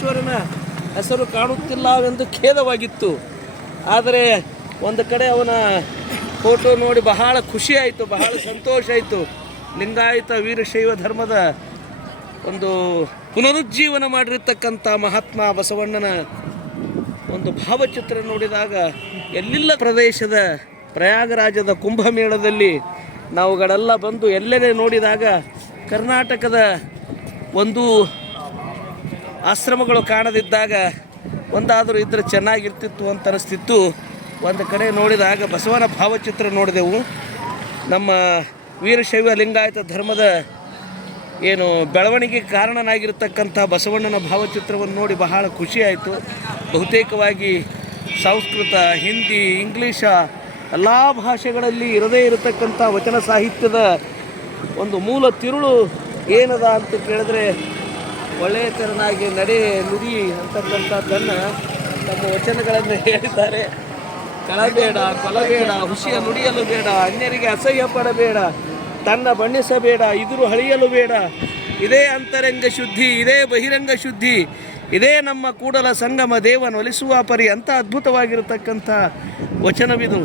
ಪರಮೇಶ್ವರನ ಹೆಸರು ಕಾಣುತ್ತಿಲ್ಲವೆಂದು ಖೇದವಾಗಿತ್ತು. ಆದರೆ ಒಂದು ಕಡೆ ಅವನ ಫೋಟೋ ನೋಡಿ ಬಹಳ ಖುಷಿ ಆಯಿತು, ಬಹಳ ಸಂತೋಷ ಆಯಿತು. ಲಿಂಗಾಯತ ವೀರಶೈವ ಧರ್ಮದ ಒಂದು ಪುನರುಜ್ಜೀವನ ಮಾಡಿರ್ತಕ್ಕಂಥ ಮಹಾತ್ಮ ಬಸವಣ್ಣನ ಒಂದು ಭಾವಚಿತ್ರ ನೋಡಿದಾಗ ಎಲ್ಲಿಲ್ಲ ಪ್ರದೇಶದ ಪ್ರಯಾಗರಾಜದ ಕುಂಭಮೇಳದಲ್ಲಿ ನಾವುಗಳೆಲ್ಲ ಬಂದು ಎಲ್ಲೆಡೆ ನೋಡಿದಾಗ ಕರ್ನಾಟಕದ ಒಂದು ಆಶ್ರಮಗಳು ಕಾಣದಿದ್ದಾಗ ಒಂದಾದರೂ ಇದ್ದರೆ ಚೆನ್ನಾಗಿರ್ತಿತ್ತು ಅಂತ ಅನಿಸ್ತಿತ್ತು. ಒಂದು ಕಡೆ ನೋಡಿದಾಗ ಬಸವನ ಭಾವಚಿತ್ರ ನೋಡಿದೆವು. ನಮ್ಮ ವೀರಶೈವ ಲಿಂಗಾಯತ ಧರ್ಮದ ಏನು ಬೆಳವಣಿಗೆ ಕಾರಣನಾಗಿರ್ತಕ್ಕಂಥ ಬಸವಣ್ಣನ ಭಾವಚಿತ್ರವನ್ನು ನೋಡಿ ಬಹಳ ಖುಷಿಯಾಯಿತು. ಬಹುತೇಕವಾಗಿ ಸಂಸ್ಕೃತ, ಹಿಂದಿ, ಇಂಗ್ಲೀಷ ಎಲ್ಲ ಭಾಷೆಗಳಲ್ಲಿ ಇರದೇ ಇರತಕ್ಕಂಥ ವಚನ ಸಾಹಿತ್ಯದ ಒಂದು ಮೂಲ ತಿರುಳು ಏನದ ಅಂತ ಕೇಳಿದ್ರೆ ಒಳ್ಳೆಯ ತೆರನಾಗಿ ನಡೆ ನುಡಿ ಅಂತಕ್ಕಂಥದ್ದನ್ನು ತಮ್ಮ ವಚನಗಳನ್ನು ಹೇಳಿದ್ದಾರೆ. ಕಳಬೇಡ ಕೊಲಬೇಡ ಹುಸಿಯ ನುಡಿಯಲು ಬೇಡ, ಅನ್ಯರಿಗೆ ಅಸಹ್ಯ ಪಡಬೇಡ, ತನ್ನ ಬಣ್ಣಿಸಬೇಡ, ಇದುರು ಹಳಿಯಲು ಬೇಡ. ಇದೇ ಅಂತರಂಗ ಶುದ್ಧಿ, ಇದೇ ಬಹಿರಂಗ ಶುದ್ಧಿ, ಇದೇ ನಮ್ಮ ಕೂಡಲ ಸಂಗಮ ದೇವನೊಲಿಸುವ ಪರಿ ಅಂತ ಅದ್ಭುತವಾಗಿರತಕ್ಕಂಥ ವಚನವಿದು.